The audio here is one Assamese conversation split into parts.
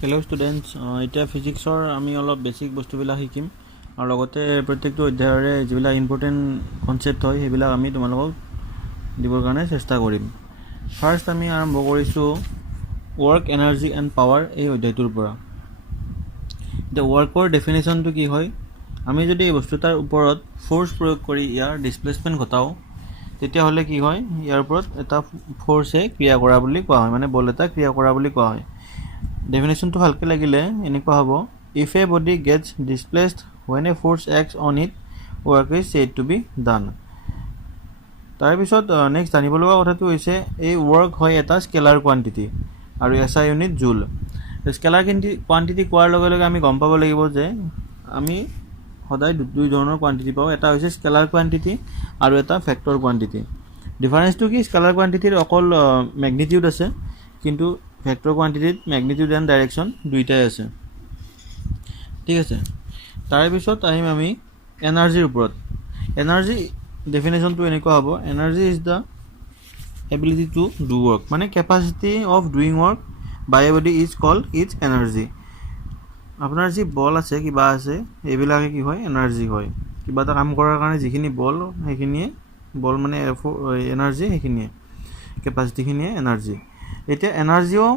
হেল্ল' ষ্টুডেণ্টছ, এতিয়া ফিজিক্সৰ আমি অলপ বেছিক বস্তুবিলাক শিকিম আৰু লগতে প্ৰত্যেকটো অধ্যায়ৰে যিবিলাক ইম্পৰ্টেণ্ট কনচেপ্ট হয় সেইবিলাক আমি তোমালোকক দিবৰ কাৰণে চেষ্টা কৰিম। ফাৰ্ষ্ট আমি আৰম্ভ কৰিছোঁ ৱৰ্ক, এনাৰ্জি এণ্ড পাৱাৰ এই অধ্যায়টোৰ পৰা। এতিয়া ৱৰ্কৰ ডেফিনেশ্যনটো কি হয়, আমি যদি এই বস্তুটাৰ ওপৰত ফ'ৰ্চ প্ৰয়োগ কৰি ইয়াৰ ডিছপ্লেচমেণ্ট ঘটাওঁ তেতিয়াহ'লে কি হয়, ইয়াৰ ওপৰত এটা ফ'ৰ্চে ক্ৰিয়া কৰা বুলি কোৱা হয়, মানে বল এটা ক্ৰিয়া কৰা বুলি কোৱা হয়। ডেফিনেশ্যনটো ভালকৈ লাগিলে এনেকুৱা হ'ব, if a body gets displaced when a force acts on it, work is said to be done. তাৰপিছত নেক্সট জানিব লগা কথাটো হৈছে এই ৱৰ্ক হয় এটা স্কেলাৰ কোৱান্টিটি আৰু SI ইউনিট জুল। স্কেলাৰ কোৱান্টিটি কোৱাৰ লগে লগে আমি গম পাব লাগিব যে আমি সদায় দুই ধৰণৰ কোৱান্টিটি পাওঁ, এটা হৈছে স্কেলাৰ কোৱান্টিটি আৰু এটা ভেক্টৰ কোৱান্টিটি। ডিফাৰেঞ্চটো কি, স্কেলাৰ কোৱান্টিটিৰ অকল মেগনিটিউড আছে, কিন্তু ভেক্টৰ কোৱান্টিটিত মেগনিটিউড এণ্ড ডাইৰেকশ্যন দুইটাই আছে। ঠিক আছে, তাৰপিছত আহিম আমি এনাৰ্জিৰ ওপৰত। এনাৰ্জি ডেফিনেশ্যনটো এনেকুৱা হ'ব, energy is the ability to do work, মানে capacity of doing work by a body is called its energy. আপোনাৰ যি বল আছে, কিবা আছে, এইবিলাকে কি হয়, এনাৰ্জি হয়। কিবা এটা কাম কৰাৰ কাৰণে যিখিনি বল, সেইখিনিয়ে বল মানে এনাৰ্জি, সেইখিনিয়ে কেপাচিটিখিনিয়ে এনাৰ্জি। এতিয়া এনাৰ্জিও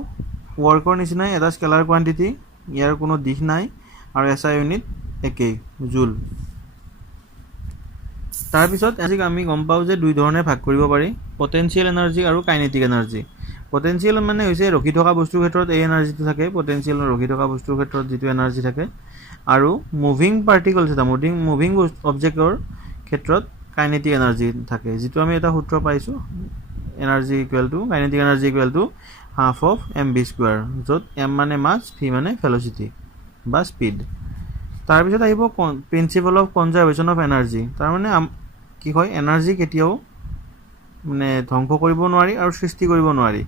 ৱৰ্কৰ নিচিনাই এটা স্কেলাৰ কোৱান্টিটি, ইয়াৰ কোনো দিশ নাই আৰু SI ইউনিট একেই, জুল। তাৰপিছত আজিক আমি গম পাওঁ যে দুই ধৰণে ভাগ কৰিব পাৰি, পটেনচিয়েল এনাৰ্জি আৰু কাইনেটিক এনাৰ্জি। পটেনচিয়েল মানে হৈছে ৰখি থকা বস্তুৰ ক্ষেত্ৰত এই এনাৰ্জিটো থাকে, পটেনচিয়েল ৰখি থকা বস্তুৰ ক্ষেত্ৰত যিটো এনাৰ্জি থাকে, আৰু মুভিং পাৰ্টিকলছ এটা মুভিং অবজেক্টৰ ক্ষেত্ৰত কাইনেটিক এনাৰ্জি থাকে, যিটো আমি এটা সূত্ৰ পাইছোঁ, energy equal to kinetic energy equal to half of mv², য'ত m মানে মাছ, v মানে ভেলচিটি বা স্পীড। তাৰপিছত আহিব principle of conservation of energy. তাৰমানে কি হয়, এনাৰ্জি কেতিয়াও মানে ধ্বংস কৰিব নোৱাৰি আৰু সৃষ্টি কৰিব নোৱাৰি,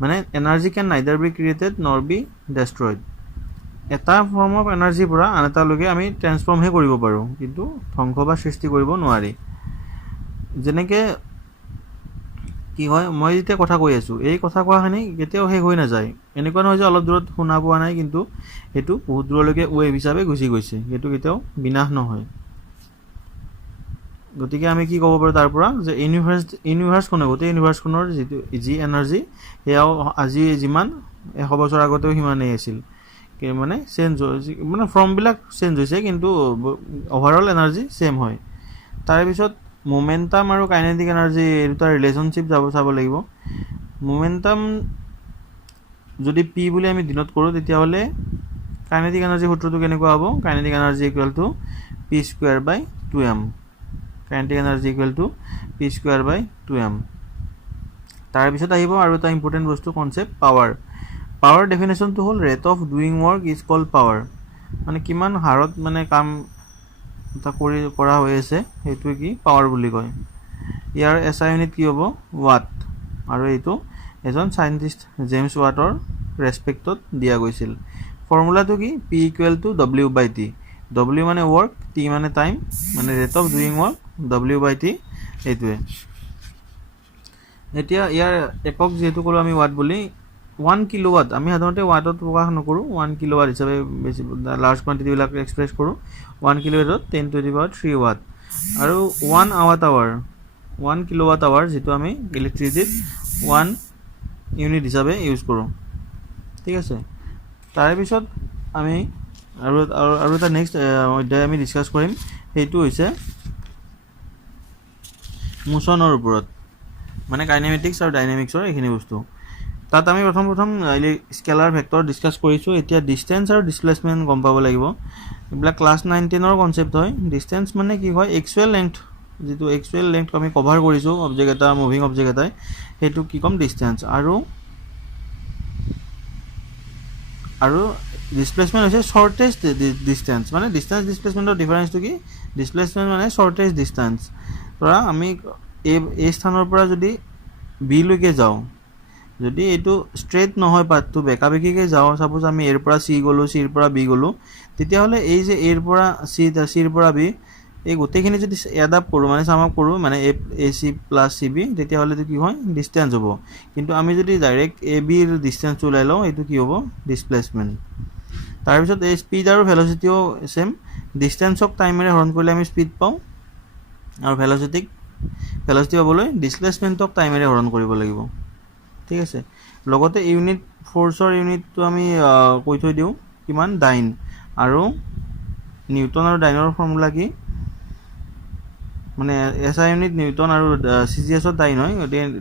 মানে এনাৰ্জি কেন নাইদাৰ বি ক্ৰিয়েটেড নৰ বি ডেষ্ট্ৰইড। এটা ফৰ্ম অফ এনাৰ্জিৰ পৰা আন এটালৈকে আমি ট্ৰেন্সফৰ্মহে কৰিব পাৰোঁ, কিন্তু ধ্বংস বা সৃষ্টি কৰিব নোৱাৰি। যেনেকৈ কি হয়, মই যেতিয়া কথা কৈ আছোঁ, এই কথা কোৱাখিনি কেতিয়াও শেষ হৈ নাযায়। এনেকুৱা নহয় যে অলপ দূৰত শুনা পোৱা নাই কিন্তু সেইটো বহুত দূৰলৈকে ৱেভ হিচাপে গুচি গৈছে, সেইটো কেতিয়াও বিনাশ নহয়। গতিকে আমি কি ক'ব পাৰোঁ তাৰ পৰা, যে ইউনিভাৰ্ছখনে, গোটেই ইউনিভাৰ্ছখনৰ যি এনাৰ্জি, সেয়াও আজি যিমান 100 বছৰ আগতেও সিমানেই আছিল, মানে চেঞ্জ মানে ফৰ্মবিলাক চেঞ্জ হৈছে, কিন্তু অভাৰঅল এনাৰ্জি ছেম হয়। তাৰপিছত মোমেণ্টাম আৰু কাইনেটিক এনাৰ্জি এই দুটা ৰিলেশ্যনশ্বিপ চাব লাগিব। মোমেণ্টাম যদি P বুলি আমি দিনত কৰোঁ, তেতিয়াহ'লে কাইনেটিক এনাৰ্জি সূত্ৰটো কেনেকুৱা হ'ব, kinetic energy equal to p²/2m, kinetic energy equal to p²/2m। তাৰপিছত আহিব আৰু এটা ইম্পৰ্টেণ্ট বস্তু, কনচেপ্ট পাৱাৰ। পাৱাৰ ডেফিনেশ্যনটো হ'ল rate of doing work is called power, মানে কিমান হাৰত মানে কাম এটা কৰা হৈ আছে, সেইটোৱে কি পাৱাৰ বুলি কয়। ইয়াৰ SI ইউনিট কি হ'ব, ৱাট, আৰু এইটো এজন চাইণ্টিষ্ট জেমছ ৱাটৰ ৰেচপেক্টত দিয়া গৈছিল। ফৰ্মুলাটো কি, P equal two W/T, W মানে ৱৰ্ক, T মানে টাইম, মানে rate of doing work, W/T এইটোৱে। এতিয়া ইয়াৰ একক যিহেতু ক'লোঁ আমি ৱাট বুলি, 1 কিলোৱাট আমি সাধাৰণতে ৱাটত প্ৰকাশ নকৰোঁ, 1 কিলোৱাট হিচাপে বেছি লাৰ্জ কোৱান্টিটিবিলাক এক্সপ্ৰেছ কৰোঁ। 1 কিলোৱাটত 10⁻³ ৱাট, আৰু 1 আৱাৰ 1 কিলোৱাট আৱাৰ, যিটো আমি ইলেক্ট্ৰিচিটিত 1 ইউনিট হিচাপে ইউজ কৰোঁ। ঠিক আছে, তাৰপিছত আমি আৰু এটা নেক্সট অধ্যায় আমি ডিছকাছ কৰিম, সেইটো হৈছে মোচনৰ ওপৰত, মানে কাইনেমেটিক্স আৰু ডাইনেমিক্সৰ এইখিনি বস্তু। তাত আমি প্ৰথম স্কেলাৰ ভেক্টৰ ডিছকাছ কৰিছোঁ। এতিয়া ডিষ্টেঞ্চ আৰু ডিছপ্লেচমেণ্ট গম পাব লাগিব। এইবিলাক ক্লাছ 9-10ৰ কনচেপ্ট হয়। ডিষ্টেঞ্চ মানে কি হয়, এক্সুৱেল লেংথ, যিটো এক্সুৱেল লেংথ আমি কভাৰ কৰিছোঁ অবজেক্ট এটা, মুভিং অবজেক্ট এটাই, সেইটো কি ক'ম, ডিষ্টেঞ্চ। আৰু ডিছপ্লেচমেণ্ট হৈছে শ্বৰ্টেষ্ট ডিষ্টেঞ্চ, মানে ডিষ্টেঞ্চ ডিছপ্লেচমেণ্টৰ ডিফাৰেঞ্চটো কি, ডিছপ্লেচমেণ্ট মানে শ্বৰ্টেষ্ট ডিষ্টেঞ্চ। ধৰা আমি এই স্থানৰ পৰা যদি বিলৈকে যাওঁ, যদি এইটো ষ্ট্ৰেইট নহয়, পাথটো বেকাবেকিকৈ যাওঁ, চাপ'জ আমি এৰ পৰা চি গ'লোঁ, চিৰ পৰা বি গ'লোঁ, তেতিয়াহ'লে এই যে এৰ পৰা চিৰ পৰা বি, এই গোটেইখিনি যদি এড আপ কৰোঁ, মানে চাম আপ কৰোঁ, মানে AC + CB, তেতিয়াহ'লেতো কি হয়, ডিষ্টেঞ্চ হ'ব। কিন্তু আমি যদি ডাইৰেক্ট ABৰ ডিষ্টেঞ্চটো ওলাই লওঁ, এইটো কি হ'ব, ডিছপ্লেচমেণ্ট। তাৰপিছত এই স্পীড আৰু ভেলচিটিও সেম ডিষ্টেন্সক টাইমেৰে হৰণ কৰিলে আমি স্পীড পাওঁ আৰু ভেলচিটি পাবলৈ ডিসপ্লেসমেন্টক টাইমেৰে হৰণ কৰিব লাগিব ঠিক আছে লগতে ইউনিট ফোৰ্সৰ ইউনিটটো আমি কৈ থৈ দিওঁ কিমান ডাইন আৰু নিউটন আৰু ডাইনৰ ফৰ্মুলা কি মানে এসআই ইউনিট নিউটন আৰু সিজিএস ৰ ডাইন হয়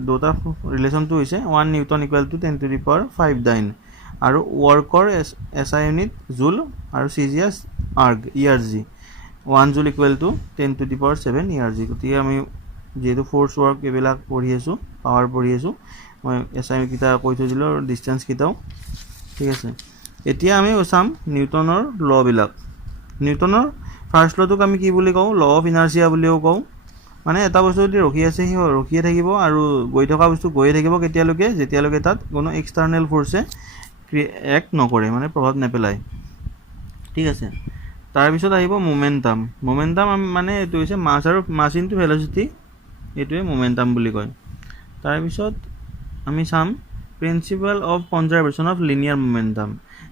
দুটা ৰিলেশনটো হৈছে 1 Newton equal to 10 to the power 5 ডাইন আৰু ওয়াৰ্কৰ এসআই ইউনিট জুল আৰু সিজিএস আৰ্গ ইআৰজি 1 জুল equal to 10 to the power 7 ইআৰজি গতিকে আমি যেহেতু ফোৰ্স ওয়াৰ্ক এবিলাক পঢ়ি আছো পাৱাৰ পঢ়ি আছো মই এসআই কিটা কৈ থৈ দিলো ডিসটেন্স কিটাও ঠিক আছে এতিয়া আমি চাম নিউটনৰ ল বিলাক নিউটনৰ ফাৰ্স্ট লটোক আমি কি বুলি কওঁ ল অফ ইনাৰ্চিয়া বুলিও কওঁ মানে এটা বস্তু যদি ৰখি আছে হি ৰখিয়ে থাকিব আৰু গৈ থকা বস্তু গৈয়ে থাকিব কেতিয়ালৈকে যেতিয়ালৈকে তাত কোনো এক্সটাৰ্নেল ফোৰ্সে এক নকৰে মানে প্ৰভাৱ নেপেলায় ঠিক আছে তাৰ পিছত আহিব মোমেন্টাম মানে এটো হৈছে মাস আৰু মাস ইনটু ভেলোচিটি এটোৱে মোমেন্টাম বুলি কয় তাৰ পিছত আমি চাম principle of conservation of linear momentum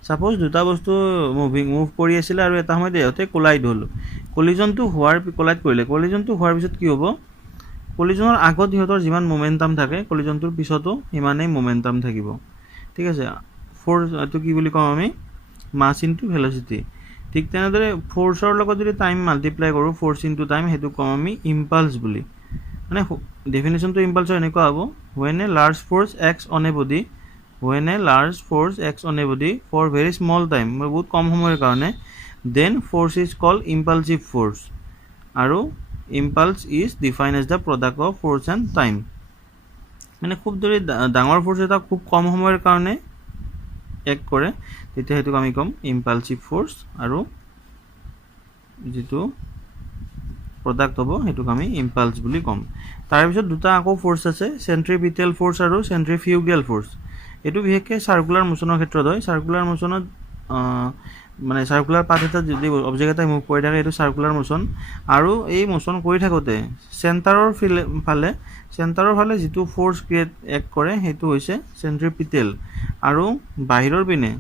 suppose দুটা বস্তু মুভ কৰি আছিল আৰু এটা সময়ত এতে কোলাইড হল কলিজনটো হোৱাৰ পিছত কি হ'ব কলিজনৰ আগত ইহঁতৰ যিমান মোমেন্টাম থাকে কলিজনটোৰ পিছতো ইমানেই মোমেন্টাম থাকিব ঠিক আছে ফোৰ্স এটো কি বুলি কম আমি মাস ইনটু ভেলোচিটি ঠিক তেনেদৰে ফোৰ্সৰ লগত যদি টাইম মাল্টিপ্লাই কৰো ফোর্স ইনটু টাইম হেতু কম আমি ইম্পালস বুলি মানে ডেফিনেশন তো ইম্পালসৰ এনেকুৱা হ'ব when a large force acts on a body for very small time বহুত কম সময়ৰ কাৰণে then force is called impulsive force আৰু impulse is defined as the product of force and time মানে খুব দৰে ডাঙৰ ফোৰ্স এটা খুব কম সময়ৰ কাৰণে এক কৰে তেতিয়া হেতুক আমি কম impulsive force আৰু যেটো product হ'ব হেতুক আমি impulse বুলি কম তাৰ পিছত দুটা আকৌ ফোৰ্স আছে সেন্ট্ৰিপিটাল ফোৰ্স আৰু সেন্ট্ৰিফিউগেল ফোৰ্স এটো বিশেষকৈ সাৰ্কুলাৰ মোশনৰ ক্ষেত্ৰত হয় সাৰ্কুলাৰ মোশনত মানে সাৰ্কুলাৰ পাথ এটা যদি অবজেক্ট এটা মুভ কৰি থাকে এটো সাৰ্কুলাৰ মোশন আৰু এই মোশন কৰি থাকোতে সেন্টাৰৰ ফালে যেটো ফোৰ্স ক্ৰিয়েট এক কৰে হেতু হৈছে সেন্ট্ৰিপিটাল আৰু বাহিৰৰ পিনে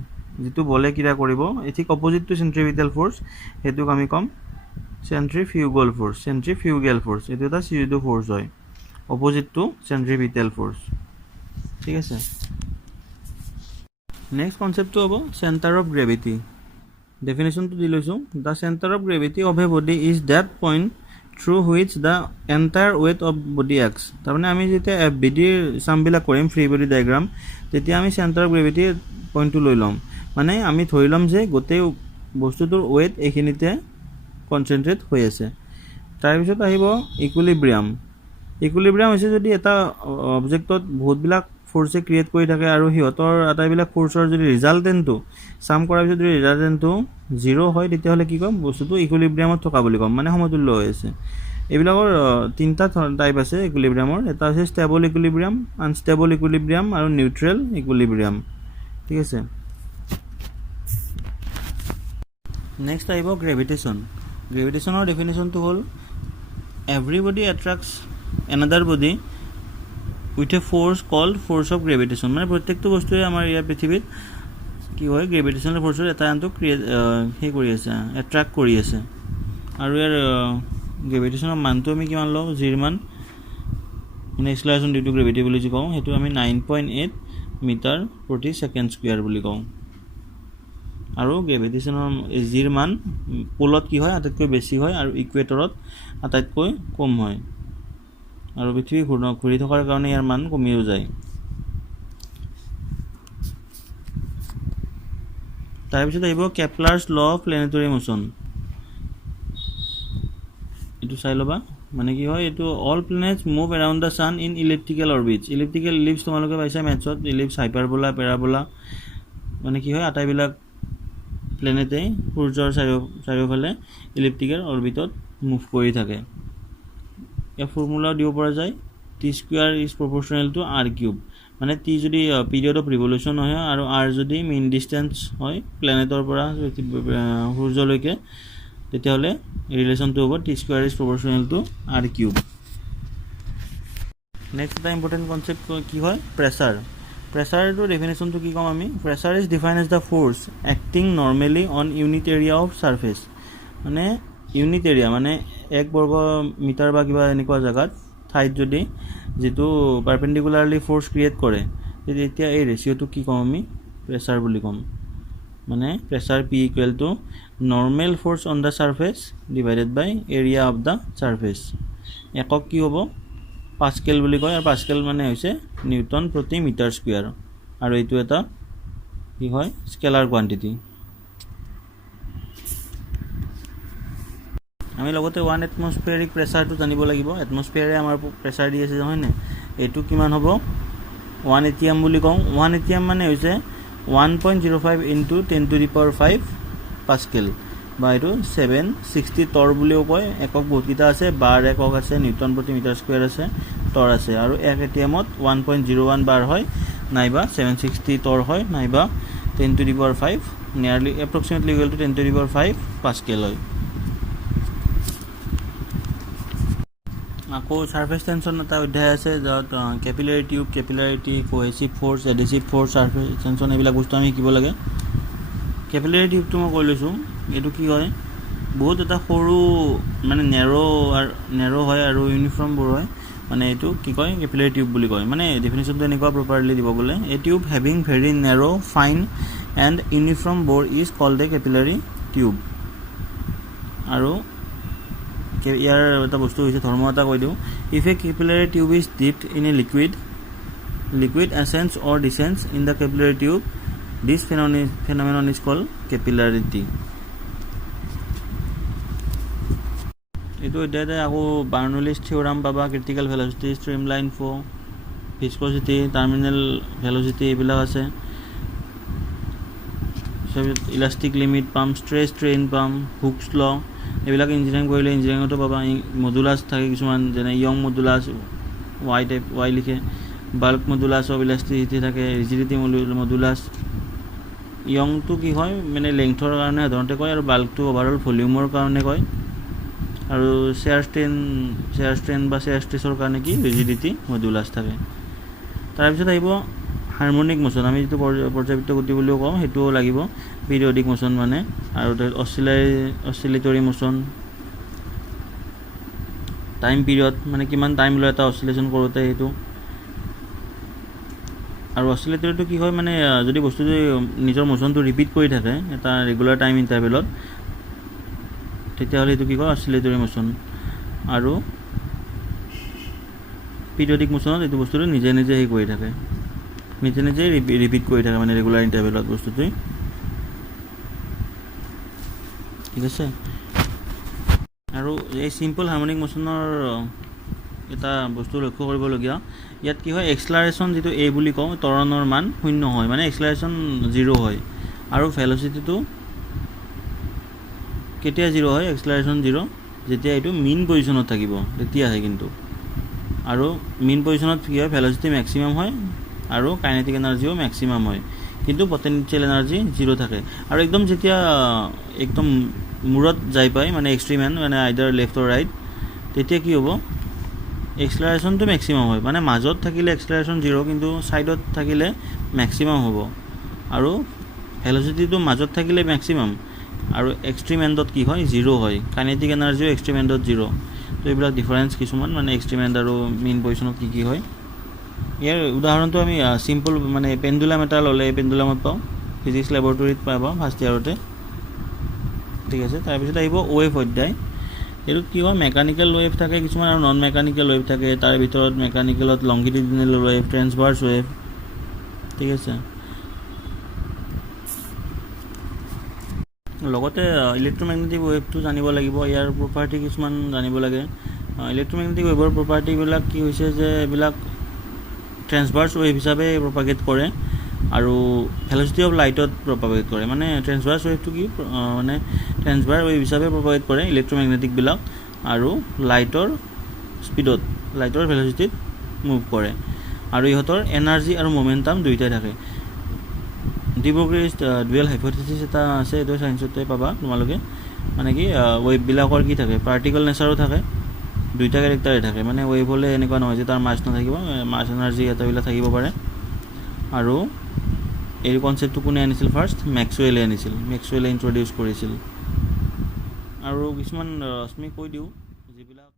যেটো বলে কিৰা কৰিব ঠিক অপোজিট টু সেন্ট্রিপিটাল ফোর্স হেতুক আমি কম সেন্ট্রিফিউগেল ফোর্স এটো এটা সিরিজ ফোর্স হয় অপোজিট টু সেন্ট্রিপিটাল ফোর্স ঠিক আছে নেক্সট কনসেপ্টটো হ'ব সেন্টাৰ অফ গ্ৰেভিটি ডেফিনেশনটো দি লৈছো the centre of gravity of a body is that point through which the entire weight of body acts তাৰমানে আমি যেতিয়া এফবিডিৰ সামবিলাক কৰিম ফ্ৰী বডি ডায়াগ্ৰাম তেতিয়া আমি সেন্টাৰ অফ গ্ৰেভিটি পইণ্টটো লৈ লম মানে আমি ধৰি লম যে গোটেই বস্তুটোৰ ৱেট এখিনিতে কনসেন্ট্ৰেট হৈ আছে তাৰ পিছত আহিব ইকুইলিব্ৰিয়াম হৈছে যদি এটা অবজেক্টত বহুতবিলাক ফোৰ্সে ক্ৰিয়েট কৰি থাকে আৰু হিহঁতৰ আটাইবিলাক ফোৰ্সৰ যদি ৰিজাল্টেন্টটো সাম কৰাৰ পিছত যদি ৰিজাল্টেন্টটো 0 হয় তেতিয়া হলে কি কম বস্তুটো ইকুইলিব্ৰিয়ামত থকা বুলি কম মানে সমতুল্য হৈ আছে এইবিলাকৰ তিনটা টাইপ আছে ইকুইলিব্ৰিয়ামৰ এটা আছে ষ্টেবল ইকুইলিব্ৰিয়াম আনষ্টেবল ইকুইলিব্ৰিয়াম আৰু নিউট্ৰেল ইকুইলিব্ৰিয়াম ঠিক আছে নেক্সট আহিব গ্ৰেভিটেশনৰ ডেফিনেশনটো হ'ল everybody attracts another body with a force called force of gravitation মানে প্ৰত্যেকটো বস্তুৱে আমাৰ ইয়াৰ পৃথিৱীত কি হয় গ্ৰেভিটেশনাল ফোৰ্সৰ এটা আনটো হে কৰি আছে এট্ৰাক্ট কৰি আছে আৰু ইয়াৰ গ্ৰেভিটেশনৰ মানটো আমি কিমান লওঁ জিৰ মান মানে এক্সেলাৰেশন ডিউ টু গ্ৰেভিটি বুলি কওঁ হেতু আমি 9.8 মিটাৰ প্ৰতি সেকেন্ড স্কয়াৰ বুলি কওঁ আৰু গ্ৰেভিটেশনৰ জিৰ মান পোলত কি হয় আটাইতকৈ বেছি হয় আৰু ইকুৱেটৰত আটাইতকৈ কম হয় আৰু পৃথিৱী ঘূৰি থকাৰ কাৰণে ইয়াৰ মান কমিও যায় তাৰ পিছত আহিব কেপলাৰছ ল অফ প্লেনেটৰী মোশন এটো চাই লবা মানে কি হয় এটো all planets move around the sun in elliptical ellipse তোমালোকে পাইছা মেথছত ইলিপ্স হাইপাৰবোলা পেৰাবোলা মানে কি হয় আটাইবিলাক প্লেনেটে সূৰ্যৰ চাৰিওফালে ইলিপ্টিকেল অৰবিটত মুভ কৰি থাকে এই ফৰ্মুলা দিব পৰা যায় t square is proportional to r cube মানে t যদি পিৰিয়ড অফ ৰিভলিউশন হয় আৰু r যদি মিন ডিসটেন্স হয় প্লেনেটৰ পৰা সূৰ্যলৈকে তেতিয়া হলে ৰিলেশনটো হ'ব t square is proportional to r cube next এটা ইম্পৰ্টেন্ট কনসেপ্ট কি হয় প্ৰেছাৰটো ডেফিনেশ্যনটো কি ক'ম আমি, pressure is define as the force acting normally on unit area of surface, মানে ইউনিট এৰিয়া মানে 1 বৰ্গ মিটাৰ বা কিবা এনেকুৱা জেগাত ঠাইত যদি যিটো পাৰ্পেণ্ডিকুলাৰলি ফ'ৰ্চ ক্ৰিয়েট কৰে তেতিয়া এই ৰেচিঅ'টো কি ক'ম আমি, প্ৰেছাৰ বুলি ক'ম। মানে pressure P equal to normal force on the surface divided by area of the surface. একক কি হ'ব, পাস্কেল বুলি কয়, আৰু পাস্কেল মানে হৈছে নিউটন প্ৰতি মিটাৰ স্কুৱেৰ, আৰু এইটো এটা কি হয় স্কেলাৰ কোৱান্টিটি। আমি লগতে 1 এটমস্ফিয়াৰিক প্ৰেছাৰটো জানিব লাগিব। এটমস্ফিয়াৰে আমাৰ প্ৰেছাৰ দি আছে হয়নে, এইটো কিমান হ'ব 1 ATM বুলি কওঁ। 1 ATM মানে হৈছে 1.05 ইনটু 10⁵ পাস্কেল, বা এইটো 760 টৰ বুলিও কয়। একক বহুতকেইটা আছে, বাৰ একক আছে, নিউটন প্ৰতি মিটাৰ স্কুৱেৰ আছে, টৰ আছে, আৰু 1 ATMত 1.01 বাৰ হয়, নাইবা 760 টৰ হয়, নাইবা 10⁵ নিয়াৰলি এপ্ৰক্সিমেটলি ইকুৱেল টু 10⁵ পাস্কেল হয়। আকৌ ছাৰ্ফেচ টেনশ্যন এটা অধ্যায় আছে, য'ত কেপিলাৰিটি, কোহেচিভ ফ'ৰ্চ, এডহেচিভ ফ'ৰ্চ, ছাৰ্ফেচ টেনশ্যন এইবিলাক বস্তু আমি শিকিব লাগে। কেপিলাৰী টিউবটো মই কৈ লৈছোঁ, এইটো কি হয় বহুত এটা সৰু মানে নেৰ' হয় আৰু ইউনিফৰ্মবোৰ হয়, মানে এইটো কি কয় কেপিলাৰী টিউব বুলি কয়। মানে ডেফিনেশ্যনটো এনেকুৱা প্ৰপাৰলি দিব গ'লে, a tube having very narrow' fine and uniform bore is called a capillary tube. আৰু ইয়াৰ এটা বস্তু হৈছে ধৰ্ম এটা কৈ দিওঁ, if a capillary tube is dipped in a liquid ascends or descends in the capillary tube, this phenomenon is called capillarity. এইটো অধ্যায়তে আকৌ বাৰ্নৌলিছ থিয়ৰাম পাবা, ক্ৰিটিকেল ভেলচিটি, ষ্ট্ৰীমলাইন ফ্ল', ভিস্কোচিটি, টাৰ্মিনেল ভেলচিটি এইবিলাক আছে। ইলাষ্টিক লিমিট পাম, ষ্ট্ৰেছ ষ্ট্ৰেইন পাম, হুকছ ল, এইবিলাক ইঞ্জিনিয়াৰিং কৰিলে ইঞ্জিনিয়াৰিঙতো পাবা। মডুলাছ থাকে কিছুমান, যেনে য়ং মডুলাছ, ৱাই লিখে, বাল্ক মডুলাছ অফ ইলাষ্টিচিটি থাকে, ৰিজিডিটি মডুলাছ। য়ংটো কি হয় মানে লেংথৰ কাৰণে সাধাৰণতে কয়, আৰু বাল্কটো অভাৰঅল ভলিউমৰ কাৰণে কয়, আৰু শ্বেয়াৰ ষ্ট্ৰেইন বা শ্বেয়াৰ ষ্ট্ৰেছৰ কাৰণে কি ৰিজিডিটি মডুলাছ থাকে। তাৰপিছত আহিব হাৰমনিক মোশ্যন, আমি যিটো পৰ্যাবৃত্ত গতি বুলিও কওঁ সেইটোও লাগিব, পিৰিয়ডিক মোশ্যন মানে, আৰু অচিলেটৰী মোশ্যন, টাইম পিৰিয়ড মানে কিমান টাইম লয় এটা অচিলেশ্যন কৰোঁতে সেইটো। আৰু অচিলেটৰীটো কি হয় মানে যদি বস্তুটো নিজৰ মোশ্যনটো ৰিপিট কৰি থাকে এটা ৰেগুলাৰ টাইম ইণ্টাৰভেলত, তেতিয়াহ'লে এইটো কি কয় অচিলেটৰী মোশ্যন। আৰু পিৰিয়ডিক মোশ্যনত এইটো বস্তুটো নিজে হেৰি কৰি থাকে, নিজে ৰিপিট কৰি থাকে মানে ৰেগুলাৰ ইণ্টাৰভেলত বস্তুটোৱে, ঠিক আছে। আৰু এই চিম্পল হাৰমনিক মোশ্যনৰ এটা বস্তু লক্ষ্য কৰিবলগীয়া, ইয়াত কি হয় এক্সেলাৰেশ্যন যিটো এ বুলি কওঁ, ত্বৰণৰ মান 0 হয়, মানে এক্সেলাৰেশ্যন 0 হয়, আৰু ভেলচিটিটো কেতিয়া 0 হয়, এক্সেলাৰেশ্যন 0 যেতিয়া এইটো মিন পজিশ্যনত থাকিব তেতিয়াহে কিন্তু। আৰু মিন পজিশ্যনত কি হয় ভেলচিটি মেক্সিমাম হয়, আৰু কাইনেটিক এনাৰ্জিও মেক্সিমাম হয়, কিন্তু পটেনচিয়েল এনাৰ্জি 0 থাকে। আৰু যেতিয়া একদম মূৰত যাই পায় মানে এক্সট্ৰিম এণ্ড মানে আইদাৰ লেফ্ট অৰ ৰাইট, তেতিয়া কি হ'ব এক্সেলাৰেশ্যনটো মেক্সিমাম হয়, মানে মাজত থাকিলে এক্সেলাৰেশ্যন 0, কিন্তু ছাইডত থাকিলে মেক্সিমাম হ'ব, আৰু ভেলচিটিটো মাজত থাকিলে মেক্সিমাম, আৰু এক্সট্ৰিম এণ্ডত কি হয় 0 হয়, কাইনেটিক এনাৰ্জিও এক্সট্ৰিম এণ্ডত 0। তো এইবিলাক ডিফাৰেঞ্চ কিছুমান মানে এক্সট্ৰিম এণ্ড আৰু মেইন পজিশ্যনত কি হয়। ইয়াৰ উদাহৰণটো আমি চিম্পল মানে পেণ্ডুলাম এটা ল'লে পেণ্ডুলামত পাওঁ, ফিজিক্স লেবৰেটৰীত পাবা ফাৰ্ষ্ট ইয়াৰতে, ঠিক আছে। তাৰপিছত আহিব ৱেভ অধ্যায়। এইটোত কি হয় মেকানিকেল ৱেভ থাকে কিছুমান আৰু নন মেকানিকেল ৱেভ থাকে, তাৰ ভিতৰত মেকানিকেলত লংগিটিউডিনেল ৱেভ, ট্ৰেন্সভাৰ্চ ৱেভ, ঠিক আছে। লগতে ইলেক্ট্ৰমেগনেটিক ৱেভটো জানিব লাগিব, ইয়াৰ প্ৰপাৰ্টি কিছুমান জানিব লাগে। ইলেক্ট্ৰমেগনেটিক ৱেভৰ প্ৰপাৰ্টিবিলাক কি হৈছে যে এইবিলাক ট্ৰেন্সভাৰ্চ ৱেভ হিচাপে প্ৰপাগেট কৰে, আৰু ভেলচিটি অফ লাইটত প্ৰপাগেট কৰে। মানে ট্ৰেন্সভাৰ্চ ৱেভটো কি মানে ট্ৰেন্সভাৰ্চ ৱেভ হিচাপে প্ৰপাগেট কৰে ইলেক্ট্ৰমেগনেটিকবিলাক, আৰু লাইটৰ স্পীডত লাইটৰ ভেলচিটিত মুভ কৰে, আৰু ইহঁতৰ এনাৰ্জি আৰু মমেণ্টাম দুয়োটাই থাকে। ডি ব্ৰগলিৰ ডুৱেল হাইপথেচিছ এটা আছে, এইটো চায়েন্সতে পাবা তোমালোকে, মানে কি ৱেভবিলাকৰ কি থাকে পাৰ্টিকল নেচাৰো থাকে, দুইটা কেৰেক্টাৰে থাকে, মানে ৱেভ হ'লে এনেকুৱা নহয় যে তাৰ মাছ নাথাকিব, মাছ এনাৰ্জি এটাবিলাক থাকিব পাৰে। আৰু এই কনচেপ্টটো কোনে আনিছিল ফাৰ্ষ্ট? মেক্সৱেলে আনিছিল। মেক্সৱেলে ইন্ট্ৰডিউচ কৰিছিল। আৰু কিছুমান ৰশ্মি কৈ দিওঁ যিবিলাক